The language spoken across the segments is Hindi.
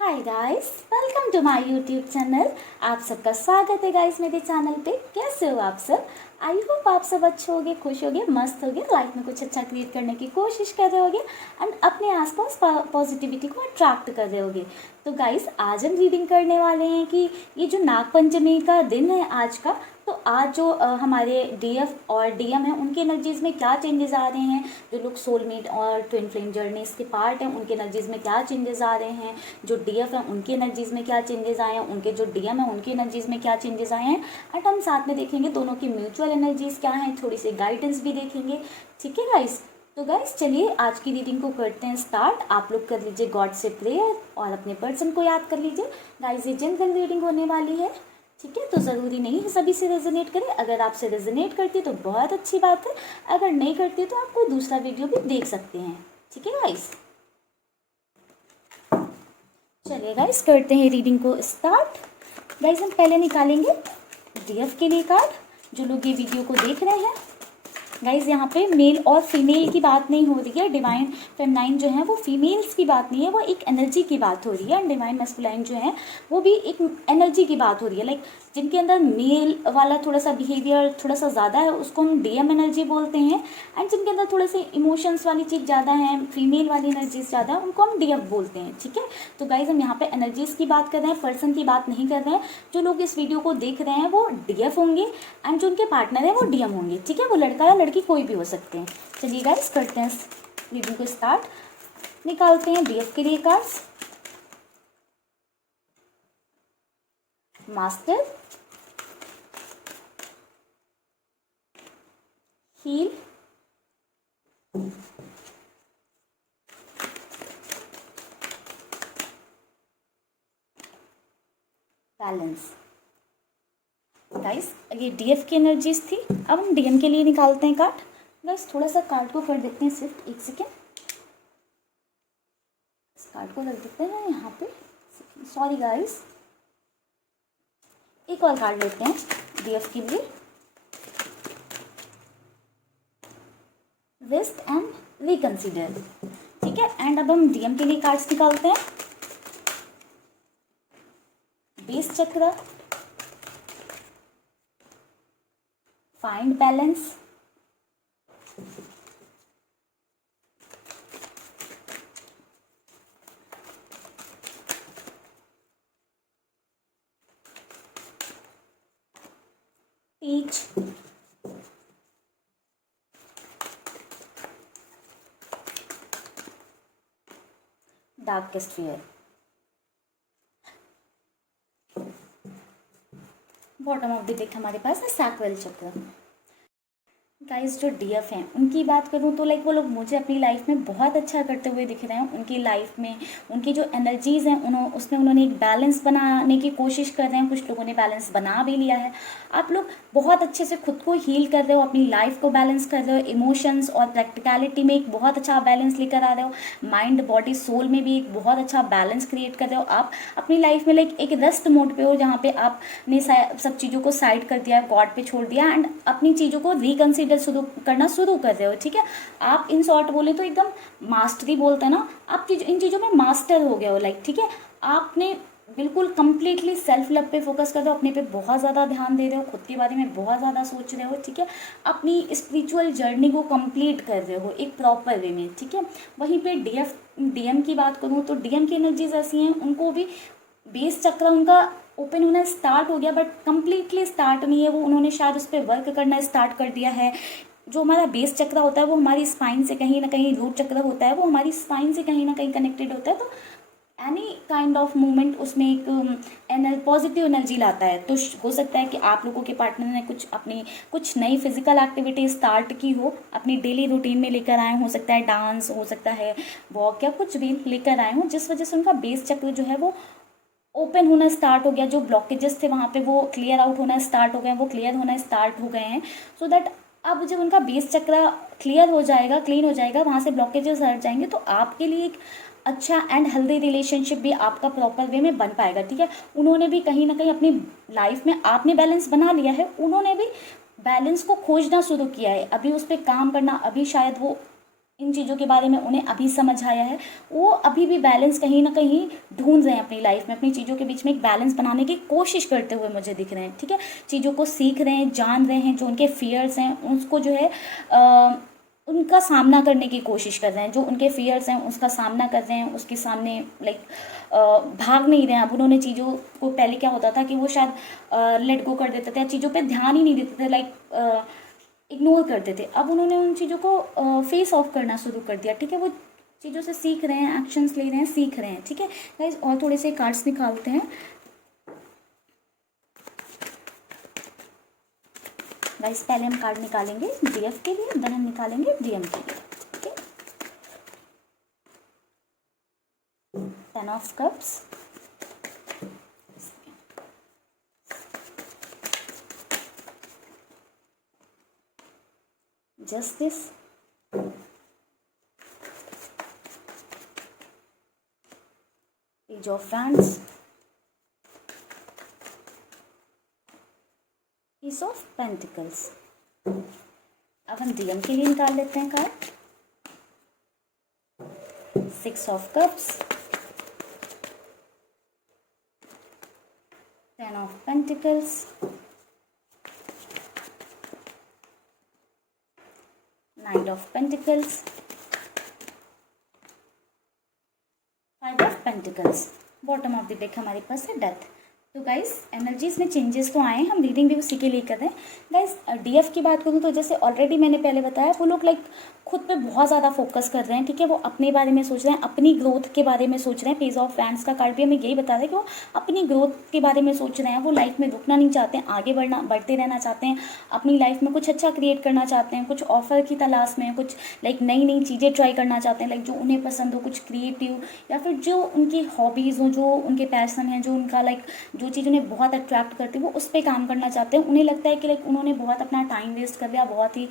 Hi guys, welcome to my YouTube channel. आप सबका स्वागत है गाइस मेरे चैनल पे। कैसे हो आप सब? आई होप आप सब अच्छे होगे, खुश होगे, मस्त होगे, लाइफ में कुछ अच्छा क्रिएट करने की कोशिश कर रहे होगे एंड अपने आसपास पॉजिटिविटी को अट्रैक्ट कर रहे होगे। तो गाइस आज हम रीडिंग करने वाले हैं कि ये जो नाग पंचमी का दिन है आज का, तो आज जो हमारे डीएफ और डीएम है उनकी एनर्जीज में क्या चेंजेस आ रहे हैं, जो लोग सोलमेट और ट्विन फ्लेम जर्नीज के पार्ट हैं उनकी एनर्जीज में क्या चेंजेस आ रहे हैं, जो डीएफ है उनकी एनर्जीज में क्या चेंजेस आए हैं, उनके जो डीएम है उनकी एनर्जीज में क्या चेंजेस आए हैं। एंड हम साथ में देखेंगे दोनों की म्यूचुअल एनर्जीज क्या हैं, थोड़ी सी गाइडेंस भी देखेंगे। ठीक है गाइस, तो गाइस चलिए आज की रीडिंग को करते हैं स्टार्ट। आप लोग कर लीजिए गॉड से प्रेयर और अपने पर्सन को याद कर लीजिए। गाइस ये जनरल रीडिंग होने वाली है, ठीक है, तो ज़रूरी नहीं है सभी से रेजोनेट करे। अगर आपसे रेजोनेट करती है तो बहुत अच्छी बात है, अगर नहीं करती तो आप कोई दूसरा वीडियो भी देख सकते हैं। ठीक है गाइस, चलिए गाइस करते हैं रीडिंग को स्टार्ट। गाइस हम पहले निकालेंगे डीएफ के लिए कार्ड। जो लोग ये वीडियो को देख रहे हैं गाइज, यहाँ पे मेल और फीमेल की बात नहीं हो रही है। डिवाइन फेमनाइन जो है वो फीमेल्स की बात नहीं है, वो एक एनर्जी की बात हो रही है। एंड डिवाइन मैस्कुलाइन जो है वो भी एक एनर्जी की बात हो रही है। लाइक जिनके अंदर मेल वाला थोड़ा सा बिहेवियर थोड़ा सा ज़्यादा है उसको हम डीएम एनर्जी बोलते हैं। एंड जिनके अंदर थोड़े से इमोशंस वाली चीज़ ज़्यादा है, फीमेल वाली एनर्जीज ज़्यादा है, उनको हम डीएफ बोलते हैं। ठीक है, तो गाइज हम यहाँ पे एनर्जीज की बात कर रहे हैं, पर्सन की बात नहीं कर रहे हैं। जो लोग इस वीडियो को देख रहे हैं वो डीएफ होंगे एंड जो उनके पार्टनर है वो डीएम होंगे। ठीक है, वो लड़का या लड़की कोई भी हो सकते हैं। चलिए गाइस करते हैं वीडियो को स्टार्ट। निकालते हैं डीएफ के लिए cards. Master, heal, balance. Guys ये डीएफ की एनर्जीज थी, अब हम डीएम के लिए निकालते हैं कार्ड। गाइस थोड़ा सा कार्ड को कर देते हैं शिफ्ट, एक सेकेंड। इस कार्ड को रख देते हैं यहाँ पे। सॉरी गाइस, एक और कार्ड लेते हैं डीएफ के लिए। Rest and reconsider. ठीक है, एंड अब हम डीएम के लिए कार्ड्स निकालते हैं। बेस चक्र, find balance, teach, darkest fear. Bottom of the deck हमारे पास है सैक्रल चक्र। गाइस जो डीएफ हैं उनकी बात करूँ तो लाइक वो लोग मुझे अपनी लाइफ में बहुत अच्छा करते हुए दिख रहे हैं। उनकी लाइफ में उनकी जो एनर्जीज़ हैं उसमें उन्होंने एक बैलेंस बनाने की कोशिश कर रहे हैं। कुछ लोगों ने बैलेंस बना भी लिया है। आप लोग बहुत अच्छे से खुद को हील कर रहे हो, अपनी लाइफ को बैलेंस कर रहे हो, इमोशंस और प्रैक्टिकलिटी में एक बहुत अच्छा बैलेंस लेकर आ रहे हो। माइंड बॉडी सोल में भी एक बहुत अच्छा बैलेंस क्रिएट कर रहे हो। आप अपनी लाइफ में लाइक एक रेस्ट मोड पे हो, जहाँ पे आपने सब चीज़ों को साइड कर दिया, गॉड पे छोड़ दिया एंड अपनी चीज़ों को रिकंसिडर करना शुरू कर रहे हो। ठीक है, आप इन शॉर्ट बोले तो एकदम मास्टरी बोलते हैं ना, आप इन चीज़ों में मास्टर हो गए हो। लाइक ठीक है, आपने बिल्कुल कंप्लीटली सेल्फ लव पे फोकस कर रहे हो, अपने पे बहुत ज़्यादा ध्यान दे रहे हो, खुद के बारे में बहुत ज़्यादा सोच रहे हो। ठीक है, अपनी स्पिरिचुअल जर्नी को कंप्लीट कर रहे हो एक प्रॉपर वे में। ठीक है, वहीं पे डीएम की बात करूँ तो डीएम की एनर्जीज ऐसी हैं, उनको भी बेस चक्र उनका ओपन होना स्टार्ट हो गया बट कंप्लीटली स्टार्ट नहीं है। वो उन्होंने शायद उस पर वर्क करना स्टार्ट कर दिया है। जो हमारा बेस चक्र होता है वो हमारी स्पाइन से कहीं ना कहीं, रूट चक्र होता है वो हमारी स्पाइन से कहीं ना कहीं कनेक्टेड होता है। तो एनी काइंड ऑफ मूवमेंट उसमें एक पॉजिटिव एनर्जी लाता है। तो हो सकता है कि आप लोगों के पार्टनर ने कुछ नई फिजिकल एक्टिविटी स्टार्ट की हो, अपनी डेली रूटीन में लेकर आए हो सकता है डांस, हो सकता है वॉक या कुछ भी लेकर आए हो, जिस वजह से उनका बेस चक्र जो है वो ओपन होना स्टार्ट हो गया। जो ब्लॉकेजेस थे वहाँ पे वो क्लियर आउट होना स्टार्ट हो गए, वो क्लियर होना स्टार्ट हो गए हैं। सो दैट अब जब उनका बेस चक्र क्लियर हो जाएगा, क्लीन हो जाएगा, वहाँ से ब्लॉकेजेस हट जाएंगे, तो आपके लिए एक अच्छा एंड हेल्दी रिलेशनशिप भी आपका प्रॉपर वे में बन पाएगा। ठीक है, उन्होंने भी कहीं ना कहीं अपनी लाइफ में, आपने बैलेंस बना लिया है, उन्होंने भी बैलेंस को खोजना शुरू किया है। अभी उस पर काम करना, अभी शायद वो इन चीज़ों के बारे में उन्हें अभी समझ आया है, वो अभी भी बैलेंस कहीं ना कहीं ढूंढ रहे हैं अपनी लाइफ में, अपनी चीज़ों के बीच में एक बैलेंस बनाने की कोशिश करते हुए मुझे दिख रहे हैं। ठीक है, चीज़ों को सीख रहे हैं, जान रहे हैं, जो उनके फियर्स हैं उसको जो है उनका सामना करने की कोशिश कर रहे हैं, जो उनके फियर्स हैं उसका सामना कर रहे हैं, उसके सामने लाइक भाग नहीं रहे हैं। अब उन्होंने चीज़ों को, पहले क्या होता था कि वो शायद लेट गो कर देते थे, चीज़ों पे ध्यान ही नहीं देते थे, लाइक इग्नोर करते थे। अब उन्होंने उन चीज़ों को फेस ऑफ करना शुरू कर दिया। ठीक है, वो चीज़ों से सीख रहे हैं, एक्शंस ले रहे हैं, सीख रहे हैं। ठीक है गाइस, और थोड़े से कार्ड्स निकालते हैं। गाइस पहले हम कार्ड निकालेंगे डीएफ के लिए, देन हम निकालेंगे डीएम के लिए। ठीक है, 10 of cups, justice, page of wands, piece of pentacles. अब हम डीएम के लिए निकाल लेते हैं card, 6 of cups, 10 of pentacles, 9 of pentacles, 5 of pentacles. Bottom of the deck हमारे पास है डेथ। तो गाइस एनर्जीज में चेंजेस तो आए, हम रीडिंग भी उसी के लिए कर रहे हैं। गाइस डीएफ की बात करूँ तो जैसे ऑलरेडी मैंने पहले बताया, वो लोग लाइक खुद पे बहुत ज़्यादा फोकस कर रहे हैं। ठीक है, वो अपने बारे में सोच रहे हैं, अपनी ग्रोथ के बारे में सोच रहे हैं। पेज ऑफ वैंड्स का कार्ड भी हमें यही बता रहा है कि वो अपनी ग्रोथ के बारे में सोच रहे हैं। वो लाइफ में रुकना नहीं चाहते हैं, आगे बढ़ते रहना चाहते हैं, अपनी लाइफ में कुछ अच्छा क्रिएट करना चाहते हैं, कुछ ऑफर की तलाश में, कुछ लाइक नई नई चीज़ें ट्राई करना चाहते हैं, लाइक जो उन्हें पसंद हो, कुछ क्रिएटिव, या फिर जो उनकी हॉबीज़ हो, जो उनके पैसन हैं, जो उनका लाइक जो चीज़ उन्हें बहुत अट्रैक्ट करती है, वो उस पर काम करना चाहते हैं। उन्हें लगता है कि लाइक उन्होंने बहुत अपना टाइम वेस्ट कर लिया, बहुत ही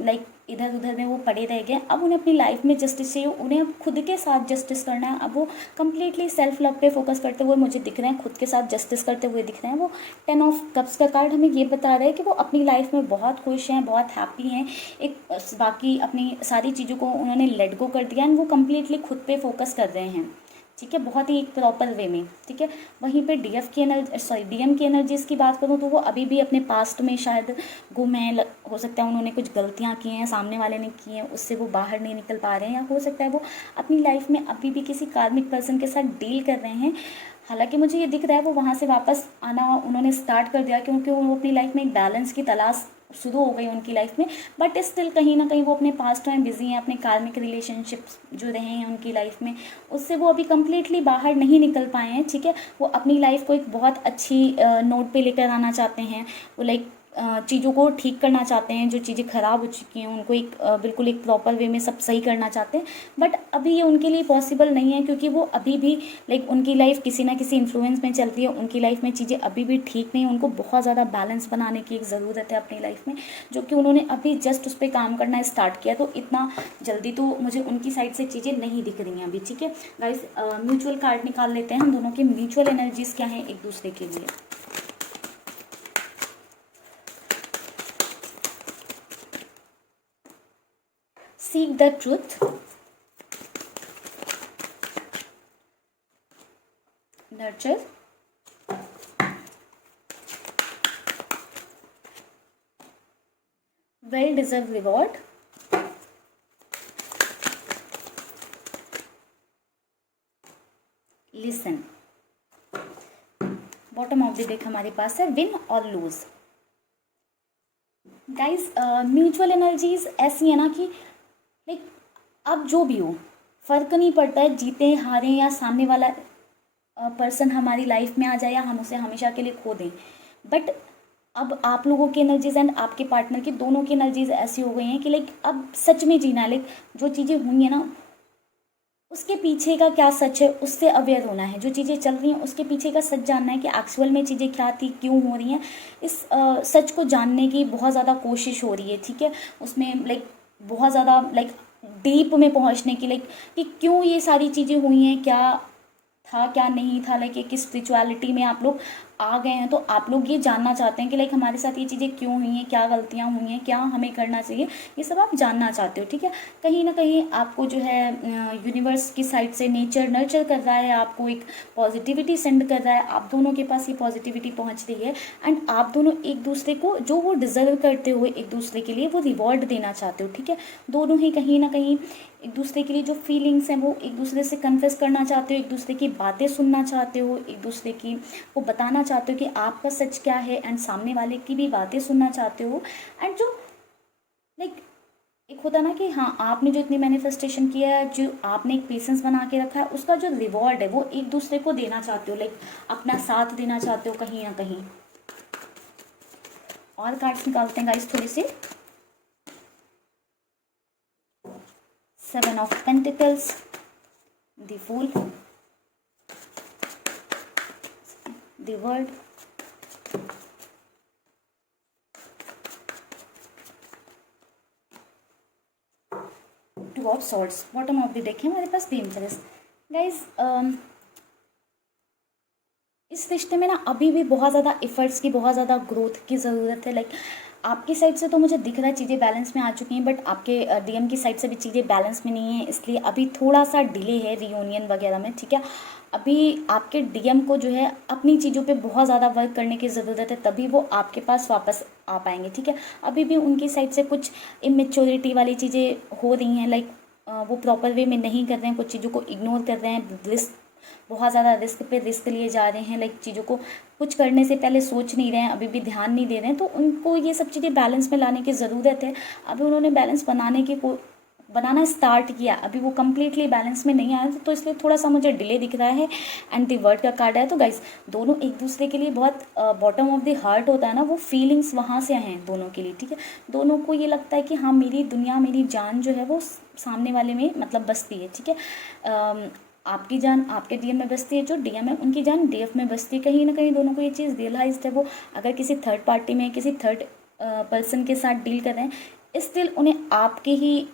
लाइक इधर उधर में वो पड़े रह गए। अब उन्हें अपनी लाइफ में जस्टिस चाहिए, उन्हें अब खुद के साथ जस्टिस करना है। अब वो कंप्लीटली सेल्फ लव पे फोकस करते हुए मुझे दिख रहे हैं, खुद के साथ जस्टिस करते हुए दिख रहे हैं। वो 10 ऑफ कप्स का कार्ड हमें ये बता रहा है कि वो अपनी लाइफ में बहुत खुश हैं, बहुत हैप्पी हैं। एक बाकी अपनी सारी चीज़ों को उन्होंने लेट गो कर दिया एंड वो कंप्लीटली खुद पे फोकस कर रहे हैं। ठीक है, बहुत ही एक प्रॉपर वे में। ठीक है, वहीं पे डीएम की एनर्जीज़ की बात करूँ तो वो अभी भी अपने पास्ट में शायद गुम है। हो सकता है उन्होंने कुछ गलतियाँ की हैं, सामने वाले ने की हैं, उससे वो बाहर नहीं निकल पा रहे हैं, या हो सकता है वो अपनी लाइफ में अभी भी किसी कार्मिक पर्सन के साथ डील कर रहे हैं। हालांकि मुझे ये दिख रहा है वो वहाँ से वापस आना उन्होंने स्टार्ट कर दिया, क्योंकि वो अपनी लाइफ में एक बैलेंस की तलाश शुरू हो गई उनकी लाइफ में। बट स्टिल कहीं ना कहीं वो अपने पास्ट में बिजी हैं, अपने कार्मिक रिलेशनशिप्स जो रहे हैं उनकी लाइफ में, उससे वो अभी कम्प्लीटली बाहर नहीं निकल पाए हैं। ठीक है, वो अपनी लाइफ को एक बहुत अच्छी नोट पे लेकर आना चाहते हैं। वो लाइक चीज़ों को ठीक करना चाहते हैं, जो चीज़ें ख़राब हो चुकी हैं उनको एक बिल्कुल एक प्रॉपर वे में सब सही करना चाहते हैं। बट अभी ये उनके लिए पॉसिबल नहीं है, क्योंकि वो अभी भी लाइक उनकी लाइफ किसी ना किसी इन्फ्लुएंस में चल रही है, उनकी लाइफ में चीज़ें अभी भी ठीक नहीं है। उनको बहुत ज़्यादा बैलेंस बनाने की एक ज़रूरत है अपनी लाइफ में, जो कि उन्होंने अभी जस्ट उस पर काम करना स्टार्ट किया। तो इतना जल्दी तो मुझे उनकी साइड से चीज़ें नहीं दिख रही हैं अभी। ठीक है गाइस, म्यूचुअल कार्ड निकाल लेते हैं हम दोनों की म्यूचुअल एनर्जीज़ क्या हैं एक दूसरे के लिए। Seek the truth, nurture, well deserved reward, listen। Bottom of the deck हमारे पास है विन और लूज। गाइस म्यूचुअल एनर्जीज ऐसी है ना कि लाइक अब जो भी हो फर्क नहीं पड़ता है, जीते हारें या सामने वाला पर्सन हमारी लाइफ में आ जाए या हम उसे हमेशा के लिए खो दें। बट अब आप लोगों की एनर्जीज एंड आपके पार्टनर की दोनों की एनर्जीज ऐसी हो गई हैं कि लाइक अब सच में जीना है। लाइक जो चीज़ें हुई हैं ना उसके पीछे का क्या सच है उससे अवेयर होना है, जो चीज़ें चल रही हैं उसके पीछे का सच जानना है कि एक्चुअल में चीज़ें क्या थी, क्यों हो रही हैं। इस सच को जानने की बहुत ज़्यादा कोशिश हो रही है। ठीक है, उसमें लाइक बहुत ज़्यादा लाइक डीप में पहुंचने की, लाइक कि क्यों ये सारी चीज़ें हुई हैं, क्या था क्या नहीं था, लाइक एक स्पिरिचुअलिटी में आप लोग आ गए हैं, तो आप लोग ये जानना चाहते हैं कि लाइक हमारे साथ ये चीज़ें क्यों हुई हैं, क्या गलतियाँ हुई हैं, क्या हमें करना चाहिए, ये सब आप जानना चाहते हो, ठीक है। कहीं ना कहीं आपको जो है यूनिवर्स की साइड से नेचर नर्चर कर रहा है, आपको एक पॉजिटिविटी सेंड कर रहा है, आप दोनों के पास ये पॉजिटिविटी पहुंच रही है, एंड आप दोनों एक दूसरे को जो वो डिजर्व करते हुए एक दूसरे के लिए वो रिवॉर्ड देना चाहते हो, ठीक है। दोनों ही कहीं ना कहीं एक दूसरे के लिए जो फीलिंग्स हैं वो एक दूसरे से कन्फेस करना चाहते हो, एक दूसरे की बातें सुनना चाहते हो, एक दूसरे की को बताना चाहते हो कि आपका सच क्या है, एंड सामने वाले की भी बातें सुनना चाहते हो। एंड जो लाइक एक होता ना कि हाँ, आपने जो इतनी मैनिफेस्टेशन किया है, जो आपने एक पेशेंस बना के रखा है, उसका जो रिवॉर्ड है वो एक दूसरे को देना चाहते हो, लाइक अपना साथ देना चाहते हो कहीं ना कहीं। और कार्ड्स निकालते हैं गाइस थोड़ी सी। 7 of Pentacles, the Fool, the World, 2 of Swords, bottom of the deck है हमारे पास the Empress। गाइज इस रिश्ते में ना अभी भी बहुत ज़्यादा एफर्ट्स की, बहुत ज़्यादा ग्रोथ की ज़रूरत है। लाइक आपकी साइड से तो मुझे दिख रहा है चीज़ें बैलेंस में आ चुकी हैं, बट आपके डीएम की साइड से भी चीज़ें बैलेंस में नहीं है, इसलिए अभी थोड़ा सा डिले है रियूनियन वगैरह में, ठीक है। अभी आपके डीएम को जो है अपनी चीज़ों पे बहुत ज़्यादा वर्क करने की ज़रूरत है, तभी वो आपके पास वापस आ पाएंगे, ठीक है। अभी भी उनकी साइड से कुछ इमेच्योरिटी वाली चीज़ें हो रही हैं, लाइक वो प्रॉपर वे में नहीं कर रहे हैं, कुछ चीज़ों को इग्नोर कर रहे हैं, रिस्क बहुत ज़्यादा रिस्क पे रिस्क लिए जा रहे हैं, लाइक चीज़ों को कुछ करने से पहले सोच नहीं रहे हैं, अभी भी ध्यान नहीं दे रहे हैं, तो उनको ये सब चीज़ें बैलेंस में लाने की ज़रूरत है। अभी उन्होंने बैलेंस बनाना स्टार्ट किया, अभी वो कम्प्लीटली बैलेंस में नहीं आया, तो इसलिए थोड़ा सा मुझे डिले दिख रहा है। एंड द वर्ड का कार्ड है, तो गाइस दोनों एक दूसरे के लिए बहुत बॉटम ऑफ द हार्ट होता है ना, वो फीलिंग्स वहाँ से हैं दोनों के लिए, ठीक है। दोनों को ये लगता है कि हाँ, मेरी दुनिया, मेरी जान जो है वो सामने वाले में मतलब बसती है, ठीक है। आपकी जान आपके डीएम में बसती है, जो डीएम है उनकी जान डीएफ में बसती है। कहीं ना कहीं दोनों को ये चीज़ रियलाइज्ड है। वो अगर किसी थर्ड पार्टी में, किसी थर्ड पर्सन के साथ डील कर रहे हैं, स्टिल उन्हें आपके ही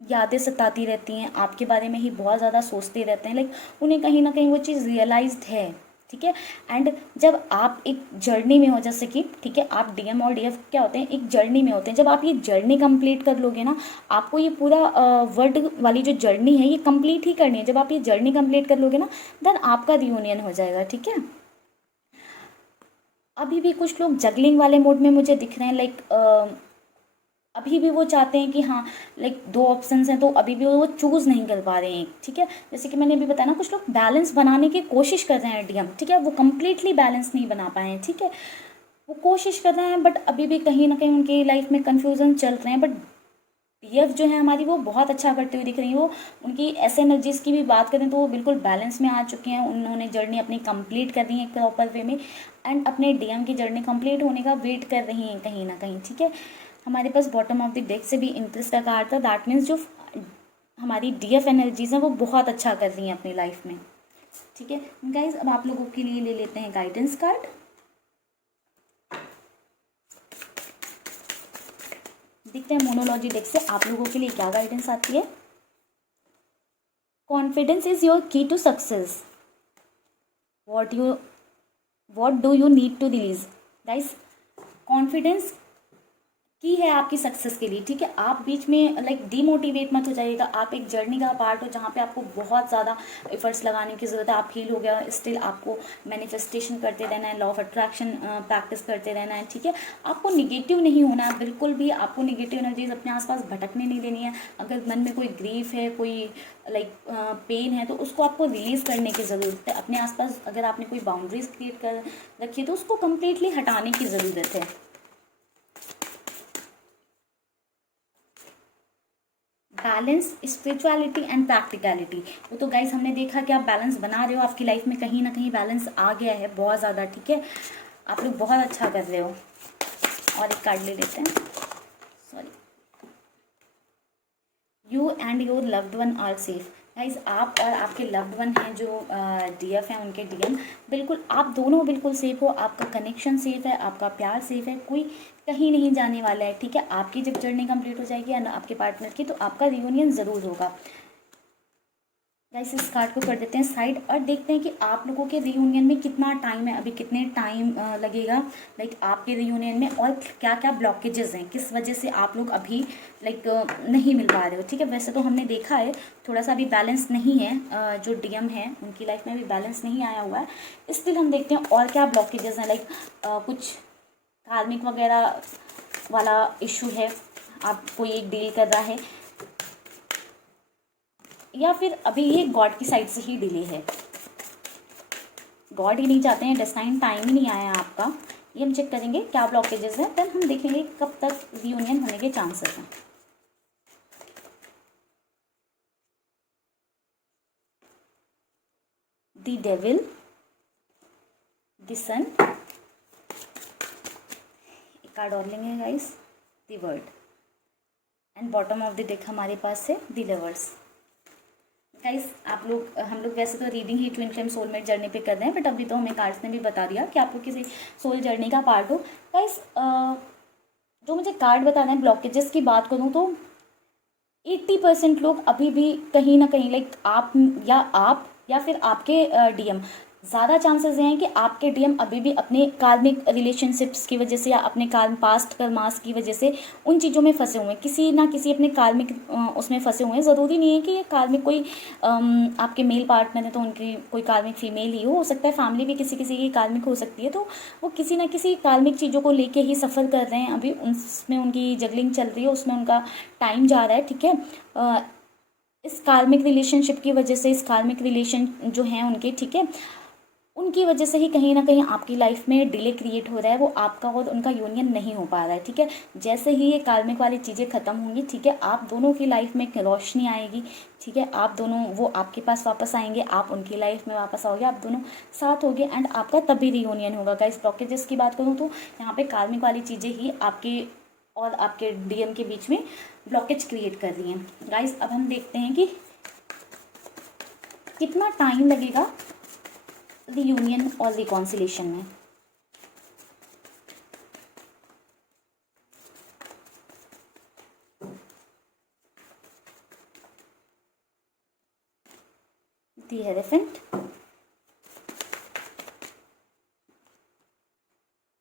यादें सताती रहती हैं, आपके बारे में ही बहुत ज़्यादा सोचते रहते हैं, लाइक उन्हें कहीं ना कहीं वो चीज़ रियलाइज्ड है, ठीक है। एंड जब आप एक जर्नी में हो, जैसे कि ठीक है, आप डीएम और डीएफ क्या होते हैं, एक जर्नी में होते हैं। जब आप ये जर्नी कंप्लीट कर लोगे ना, आपको ये पूरा वर्ड वाली जो जर्नी है ये कंप्लीट ही करनी है। जब आप ये जर्नी कंप्लीट कर लोगे ना, देन आपका रियूनियन हो जाएगा, ठीक है। अभी भी कुछ लोग जगलिंग वाले मोड में मुझे दिख रहे हैं, लाइक अभी भी वो चाहते हैं कि हाँ, लाइक 2 ऑप्शंस हैं, तो अभी भी वो चूज़ नहीं कर पा रहे हैं, ठीक है। जैसे कि मैंने अभी बताया ना, कुछ लोग बैलेंस बनाने की कोशिश कर रहे हैं डीएम, ठीक है, वो कम्प्लीटली बैलेंस नहीं बना पाए हैं, ठीक है। वो कोशिश कर रहे हैं, बट अभी भी कहीं ना कहीं उनकी लाइफ में कन्फ्यूज़न चल रहे हैं। बट डीएफ जो है हमारी, वो बहुत अच्छा करते हुए दिख रही है। वो उनकी ऐसे एनर्जीज की भी बात करें तो वो बिल्कुल बैलेंस में आ चुके हैं, उन्होंने जर्नी अपनी कंप्लीट कर दी है प्रॉपर वे में, एंड अपने डीएम की जर्नी कंप्लीट होने का वेट कर रही हैं कहीं ना कहीं, ठीक है। हमारे पास बॉटम ऑफ द डेक से भी इंटरेस्ट का कार्ड था, दैट मीन्स जो हमारी डीएफ एनर्जीज हैं वो बहुत अच्छा कर रही हैं अपनी लाइफ में, ठीक है गाइज। अब आप लोगों के लिए ले लेते हैं गाइडेंस कार्ड। देखते हैं मोनोलॉजी डेक से आप लोगों के लिए क्या गाइडेंस आती है। Confidence is your key to success, what do you need to release. Guys confidence key है आपकी सक्सेस के लिए, ठीक है। आप बीच में लाइक डीमोटिवेट मत हो जाइएगा। आप एक जर्नी का पार्ट हो जहाँ पे आपको बहुत ज़्यादा एफर्ट्स लगाने की ज़रूरत है। आप हील हो गया, स्टिल आपको मैनिफेस्टेशन करते रहना है, लॉ ऑफ अट्रैक्शन प्रैक्टिस करते रहना है, ठीक है। आपको निगेटिव नहीं होना है बिल्कुल भी, आपको निगेटिव एनर्जीज अपने आसपास भटकने नहीं देनी है। अगर मन में कोई ग्रीफ है, कोई लाइक पेन है, तो उसको आपको रिलीज़ करने की ज़रूरत है। अपने आसपास अगर आपने कोई बाउंड्रीज क्रिएट कर रखी है तो उसको कम्प्लीटली हटाने की ज़रूरत है। बैलेंस, स्पिरिचुअलिटी एंड प्रैक्टिकलिटी, वो तो गाइस हमने देखा कि आप बैलेंस बना रहे हो, आपकी लाइफ में कहीं ना कहीं बैलेंस आ गया है बहुत ज़्यादा, ठीक है। आप लोग बहुत अच्छा कर रहे हो। और एक कार्ड ले लेते हैं, sorry. You and your loved one are safe. Guys आप और आपके लव्ड वन हैं जो डीएफ हैं, उनके डीएम, बिल्कुल आप दोनों बिल्कुल सेफ हो। आपका कनेक्शन सेफ है, आपका प्यार सेफ है, कोई कहीं नहीं जाने वाला है, ठीक है। आपकी जब जर्नी कंप्लीट हो जाएगी आपके पार्टनर की, तो आपका रियूनियन ज़रूर होगा। गाइस इस कार्ड को कर देते हैं साइड और देखते हैं कि आप लोगों के रियूनियन में कितना टाइम है, अभी कितने टाइम लगेगा लाइक आपके रियूनियन में, और क्या क्या ब्लॉकेजेस हैं, किस वजह से आप लोग अभी लाइक नहीं मिल पा रहे हो। ठीक है, वैसे तो हमने देखा है थोड़ा सा अभी बैलेंस नहीं है, जो डीएम है उनकी लाइफ में अभी बैलेंस नहीं आया हुआ है, इसलिए हम देखते हैं और क्या ब्लॉकेजेस हैं, लाइक कुछ कार्मिक वगैरह वाला इशू है, आप कोई एक डील कर रहा है, या फिर अभी ये गॉड की साइड से ही डिले है, गॉड ही नहीं चाहते हैं, डेस्टाइन टाइम ही नहीं आया आपका। ये हम चेक करेंगे क्या ब्लॉकेजेस हैं, देन हम देखेंगे कब तक रियूनियन होने के चांसेस हैं। द डेविल, द सन, एक कार्ड और लेंगे guys, the world, and bottom of the deck हमारे पास है द लवर्स। गाइस हम लोग वैसे तो रीडिंग ही ट्विन फ्लेम सोलमेट जर्नी पे कर रहे हैं, बट अभी तो हमें कार्ड्स ने भी बता दिया कि आपको किसी सोल जर्नी का पार्ट हो। गाइस जो मुझे कार्ड बता रहे हैं, ब्लॉकेजेस की बात करूँ तो 80% लोग अभी भी कहीं ना कहीं लाइक आप या फिर आपके डीएम, ज़्यादा चांसेस हैं कि आपके डीएम अभी भी अपने कार्मिक रिलेशनशिप्स की वजह से या अपने पास्ट कर्मास की वजह से उन चीज़ों में फंसे हुए हैं, किसी ना किसी अपने कार्मिक उसमें फंसे हुए हैं। ज़रूरी नहीं है कि ये कार्मिक कोई आपके मेल पार्टनर है तो उनकी कोई कार्मिक फीमेल ही हो सकता है, फैमिली भी किसी किसी की कार्मिक हो सकती है, तो वो किसी ना किसी कार्मिक चीज़ों को लेके ही सफ़र कर रहे हैं, अभी उसमें उनकी जगलिंग चल रही है, उसमें उनका टाइम जा रहा है। ठीक है, इस कार्मिक रिलेशनशिप की वजह से, इस कार्मिक रिलेशन जो हैं उनके, ठीक है, उनकी वजह से ही कहीं ना कहीं आपकी लाइफ में डिले क्रिएट हो रहा है, वो आपका और उनका यूनियन नहीं हो पा रहा है। ठीक है, जैसे ही ये कार्मिक वाली चीज़ें ख़त्म होंगी, ठीक है, आप दोनों की लाइफ में एक रोशनी आएगी। ठीक है, आप दोनों, वो आपके पास वापस आएंगे, आप उनकी लाइफ में वापस आओगे, आप दोनों साथ होगे एंड आपका तभी रियूनियन होगा। गाइस ब्लॉकेजेस की बात करूँ तो यहाँ पे कार्मिक वाली चीज़ें ही आपके और आपके डीएम के बीच में ब्लॉकेज क्रिएट कर रही हैं। गाइस अब हम देखते हैं कि कितना टाइम लगेगा रियूनियन और रिकॉन्सिलेशन में। The hierophant,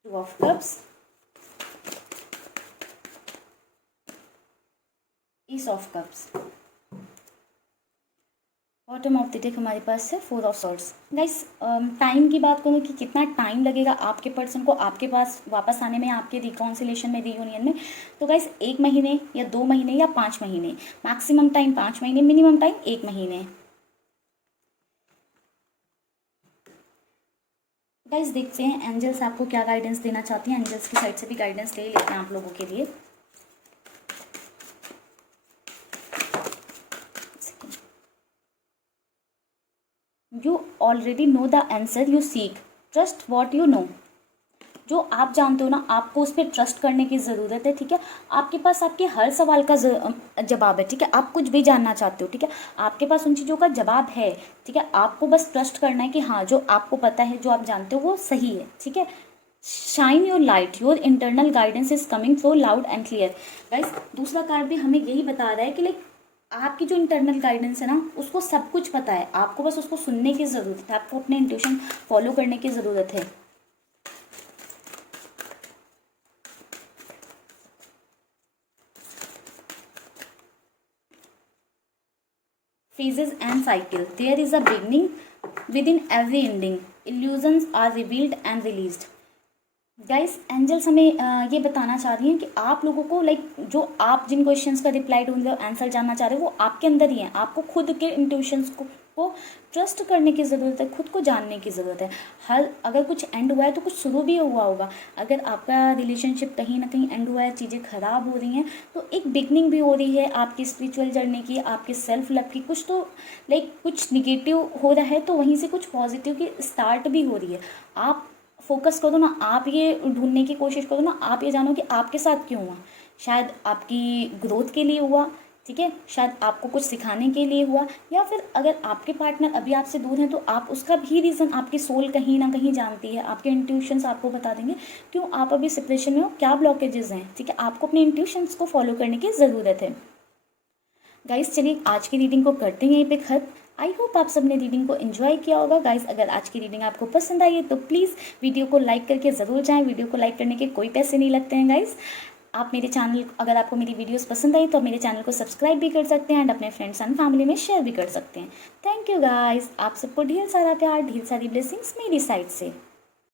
two of cups, ace of cups, bottom of the deck हमारे पास है four of swords. Guys time की बात करूँ कि कितना टाइम लगेगा आपके पर्सन को आपके पास वापस आने में, आपके रिकॉन्सिलेशन में, रियूनियन में, तो गाइस 1 महीने या 2 महीने या 5 महीने, मैक्सिमम टाइम 5 महीने, मिनिमम टाइम 1 महीने। गाइस देखते हैं एंजल्स आपको क्या गाइडेंस देना चाहती हैं, एंजल्स की साइड से भी गाइडेंस ले लेते हैं आप लोगों के लिए। You already know the answer you seek. Trust what you know. जो आप जानते हो ना, आपको उस पर ट्रस्ट करने की ज़रूरत है। ठीक है, आपके पास आपके हर सवाल का जवाब है। ठीक है, आप कुछ भी जानना चाहते हो, ठीक है, आपके पास उन चीज़ों का जवाब है। ठीक है, आपको बस ट्रस्ट करना है कि हाँ, जो आपको पता है, जो आप जानते हो वो सही है। ठीक है, shine your light, your internal guidance is coming so loud and clear. Guys दूसरा कार्ड भी हमें यही बता रहा है कि लाइक आपकी जो इंटरनल गाइडेंस है ना, उसको सब कुछ पता है, आपको बस उसको सुनने की ज़रूरत है, आपको अपने इंट्यूशन फॉलो करने की ज़रूरत है। Phases and cycle. There is a beginning within every ending. Illusions are revealed and released. Guys angels हमें ये बताना चाह रही हैं कि आप लोगों को लाइक जो आप जिन क्वेश्चंस का रिप्लाई ढूंढ रहे हो, आंसर जानना चाह रहे हो, वो आपके अंदर ही है। आपको खुद के इंट्यूशंस को ट्रस्ट करने की ज़रूरत है, खुद को जानने की ज़रूरत है। अगर कुछ एंड हुआ है तो कुछ शुरू भी हुआ होगा। अगर आपका रिलेशनशिप कहीं ना कहीं एंड हुआ है, चीज़ें ख़राब हो रही हैं, तो एक बिगनिंग भी हो रही है आपकी स्पिरिचुअल जर्नी की, आपके सेल्फ लव की। कुछ तो लाइक कुछ निगेटिव हो रहा है तो वहीं से कुछ पॉजिटिव की स्टार्ट भी हो रही है। आप फोकस करो ना, आप ये ढूंढने की कोशिश करो ना, आप ये जानो कि आपके साथ क्यों हुआ। शायद आपकी ग्रोथ के लिए हुआ, ठीक है, शायद आपको कुछ सिखाने के लिए हुआ, या फिर अगर आपके पार्टनर अभी आपसे दूर हैं तो आप उसका भी रीज़न आपकी सोल कहीं ना कहीं जानती है। आपके इंट्यूशंस आपको बता देंगे क्यों आप अभी सेपरेशन में हो, क्या ब्लॉकेजेस हैं। ठीक है, आपको अपने इंट्यूशंस को फॉलो करने की ज़रूरत है। गाइस चलिए आज की रीडिंग को करते हैं यहीं पे खत्म। आई होप आप सबने रीडिंग को एंजॉय किया होगा गाइस। अगर आज की रीडिंग आपको पसंद आई है तो प्लीज़ वीडियो को लाइक करके ज़रूर जाएं। वीडियो को लाइक करने के कोई पैसे नहीं लगते हैं गाइस। आप मेरे चैनल, अगर आपको मेरी वीडियोस पसंद आई तो आप मेरे चैनल को सब्सक्राइब भी कर सकते हैं एंड अपने फ्रेंड्स एंड फैमिली में शेयर भी कर सकते हैं। थैंक यू गाइस, आप सबको ढेर सारा प्यार, ढेर सारी ब्लेसिंग्स मेरी साइड से।